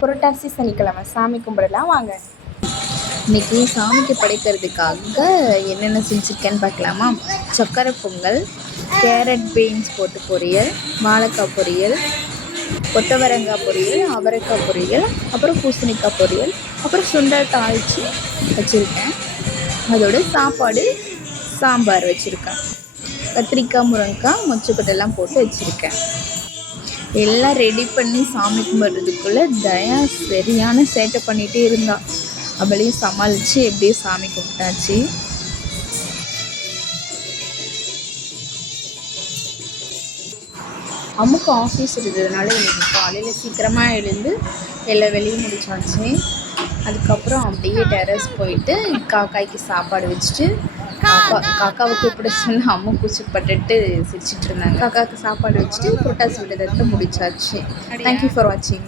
புரட்டாசி சனிக்கிழமை சாமி கும்பிடலாம் வாங்க. இன்றைக்கி சாமிக்கு படைக்கிறதுக்காக என்னென்ன செஞ்சுருக்கேன்னு பார்க்கலாமா. சக்கரை பொங்கல், கேரட் பீன்ஸ் போட்டு பொரியல், வாழைக்காய் பொரியல், கொத்தவரங்காய் பொரியல், அவரைக்காய் பொரியல், அப்புறம் பூசணிக்காய் பொரியல், அப்புறம் சுண்டல் தாளித்து வச்சுருக்கேன். அதோட சாப்பாடு சாம்பார் வச்சுருக்கேன். கத்திரிக்காய், முருங்கைக்காய், மொச்சக்கொட்டையெல்லாம் போட்டு வச்சுருக்கேன். எல்லாம் ரெடி பண்ணி சாமி கும்பிட்றதுக்குள்ளே தயா சரியான சேட்டை பண்ணிகிட்டே இருந்தாள். அவளையும் சமாளித்து எப்படியே சாமி கும்பிட்டாச்சு. அம்முக்கு ஆஃபீஸ் இருந்ததுனால இன்றைக்கி காலையில் சீக்கிரமாக எழுந்து எல்லா வேலையும் முடிச்சாச்சு. அதுக்கப்புறம் அப்படியே டெரஸ் போயிட்டு காக்காய்க்கு சாப்பாடு வச்சுட்டு காக்காவை கூப்பிட சொன்ன அம்மா கூச்சப்பட்டுட்டு சிரிச்சிட்டு இருந்தாங்க. காக்காவுக்கு சாப்பாடு வச்சுட்டு புரட்டாசி விரதத்தை முடிச்சாச்சு. தேங்க்யூ ஃபார் வாட்சிங்.